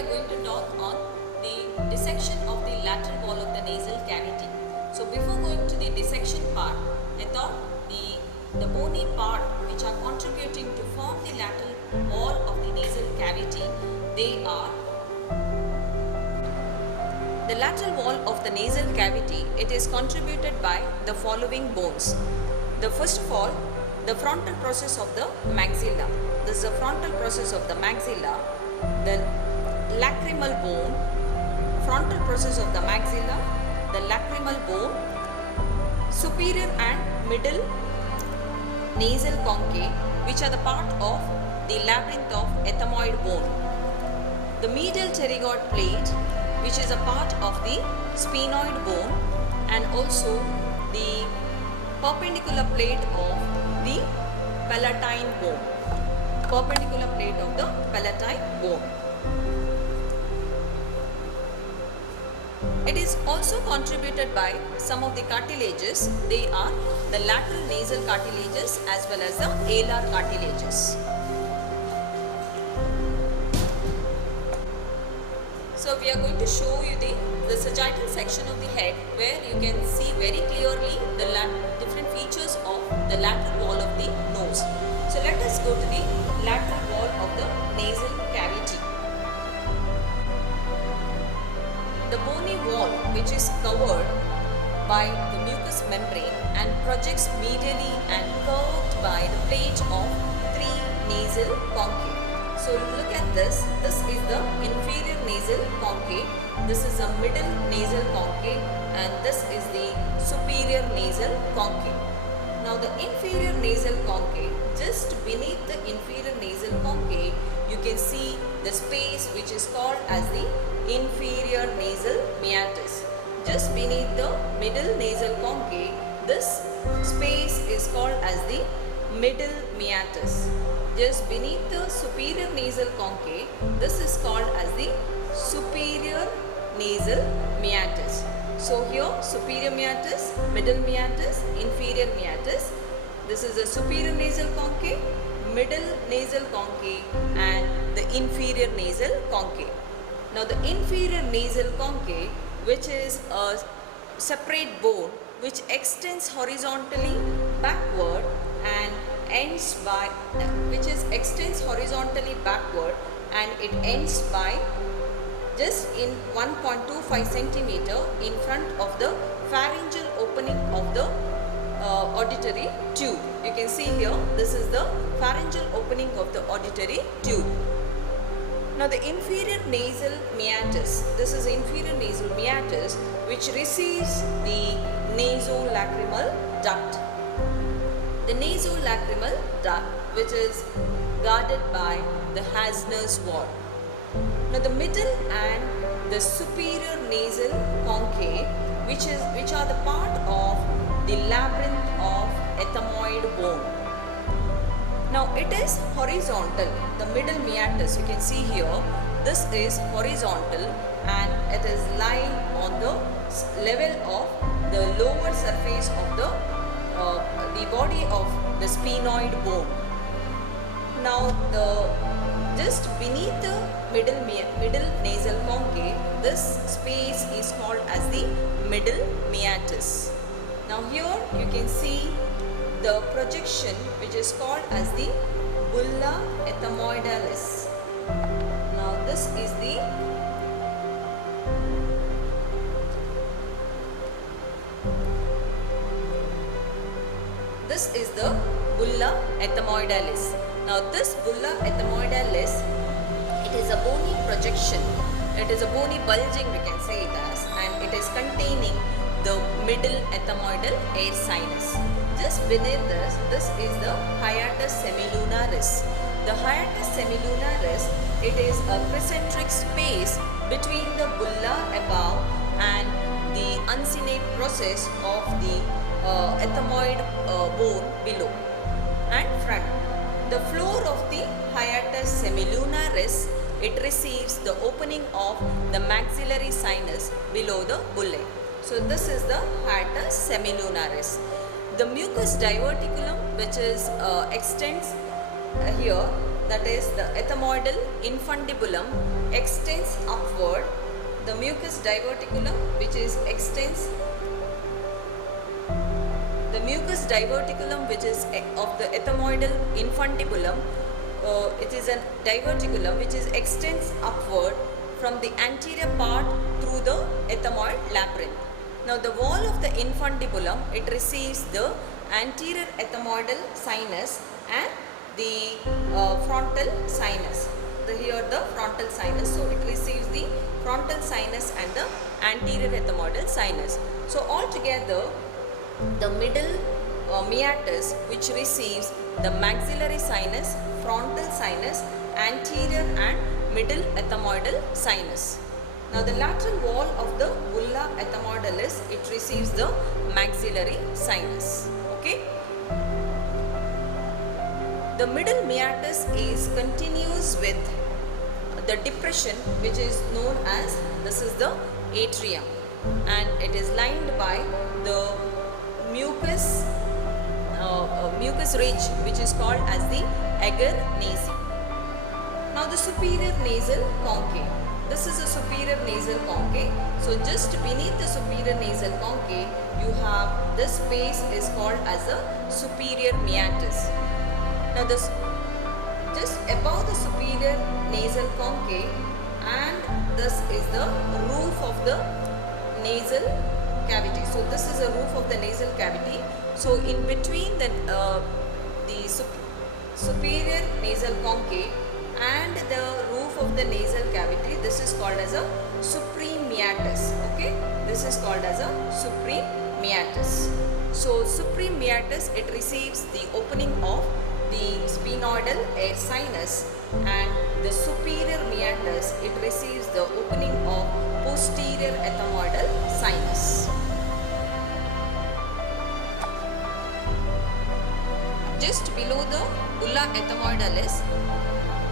are going to talk on the dissection of the lateral wall of the nasal cavity. So before going to the dissection part, I thought the bony part which are contributing to form the lateral wall of the nasal cavity, they are the lateral wall of the nasal cavity. It is contributed by the following bones. The first of all, the frontal process of the maxilla. This is the frontal process of the maxilla. The lacrimal bone, frontal process of the maxilla, the lacrimal bone, superior and middle nasal concave, which are the part of the labyrinth of ethmoid bone. The medial pterygoid plate, which is a part of the sphenoid bone, and also the perpendicular plate of the palatine bone. Perpendicular plate of the palatine bone. It is also contributed by some of the cartilages. They are the lateral nasal cartilages as well as the alar cartilages. So we are going to show you the sagittal section of the head, where you can see very clearly the different features of the lateral wall of the nose. So let us go to the lateral wall of the nasal cavity. The bony wall, which is covered by the mucous membrane and projects medially and curved by the plate of three nasal concave. So look at this. This is the inferior nasal concave. This is the middle nasal concave, and this is the superior nasal concave. Now the inferior nasal concave, just beneath the inferior nasal concave, you can see the space which is called as the inferior nasal meatus. Just beneath the middle nasal concave, this space is called as the middle meatus. Just beneath the superior nasal concave, this is called as the superior nasal meatus. So here superior meatus, middle meatus, inferior meatus. This is the superior nasal concave, middle nasal concave, and the inferior nasal concave. Now the inferior nasal concave, which is a separate bone which extends horizontally backward and ends by it ends by just in 1.25 centimeter in front of the pharyngeal opening of the auditory tube. You can see here, this is the pharyngeal opening of the auditory tube. Now the inferior nasal meatus, this is inferior nasal meatus which receives the nasolacrimal duct. The nasolacrimal duct, which is guarded by the Hasner's wall. Now the middle and the superior nasal concave, which are the part of the labyrinth of ethmoid bone. Now it is horizontal. The middle meatus, you can see here, this is horizontal and it is lying on the level of the lower surface of the body of the sphenoid bone. Now just beneath the middle nasal concave, this space is called as the middle meatus. Now here you can see the projection which is called as the bulla ethmoidalis. Now this is the bulla ethmoidalis. Now this bulla ethmoidalis, it is a bony projection. It is a bony bulging, we can say it as, and it is containing the middle ethmoidal air sinus. Just beneath this is the hiatus semilunaris. The hiatus semilunaris, it is a concentric space between the bulla above and the uncinate process of the ethmoid bone below and front. The floor of the hiatus semilunaris, it receives the opening of the maxillary sinus below the bullae. So this is the hiatus semilunaris. The mucus diverticulum, which is extends here, that is the ethmoidal infundibulum, extends upward. The mucus diverticulum, which is extends the mucus diverticulum, which is of the ethmoidal infundibulum. It is a diverticulum which is extends upward from the anterior part through the ethmoid labyrinth. Now the wall of the infundibulum, it receives the anterior ethmoidal sinus and the frontal sinus. Here the frontal sinus, so it receives the frontal sinus and the anterior ethmoidal sinus. So altogether the middle meatus, which receives the maxillary sinus, frontal sinus, anterior and middle ethmoidal sinus. Now the lateral wall of the bulla ethmoidalis, it receives the maxillary sinus. Okay. The middle meatus is continuous with the depression which is known as, this is the atrium, and it is lined by the mucus ridge which is called as the agar nasi. Now the superior nasal concave. This is a superior nasal concave. So just beneath the superior nasal concave, you have this space is called as a superior meatus. Now this just above the superior nasal concave, and this is the roof of the nasal cavity. So this is a roof of the nasal cavity. So in between the superior nasal concave and the roof of the nasal cavity, this is called as a supreme meatus. Okay, this is called as a supreme meatus. So supreme meatus, it receives the opening of the sphenoidal air sinus, and the superior meatus, it receives the opening of posterior ethmoidal sinus. Just below the bulla ethmoidalis,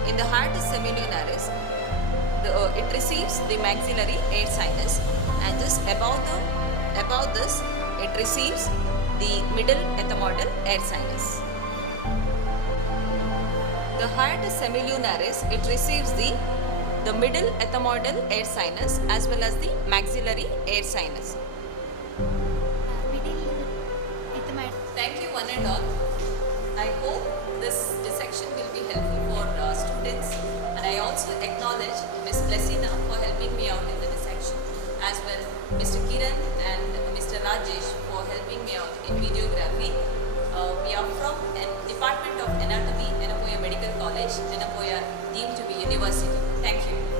in the hiatus semilunaris, it receives the maxillary air sinus, and just above this, it receives the middle ethmoidal air sinus. The hiatus semilunaris, it receives the middle ethmoidal air sinus as well as the maxillary air sinus. Thank you one and all. I hope this dissection will be helpful for students, and I also acknowledge Ms. Blessina for helping me out in the dissection, as well Mr. Kiran and Mr. Rajesh for helping me out in videography. We are from Department of Anatomy, Yenepoya Medical College, Yenepoya, deemed to be university. Thank you.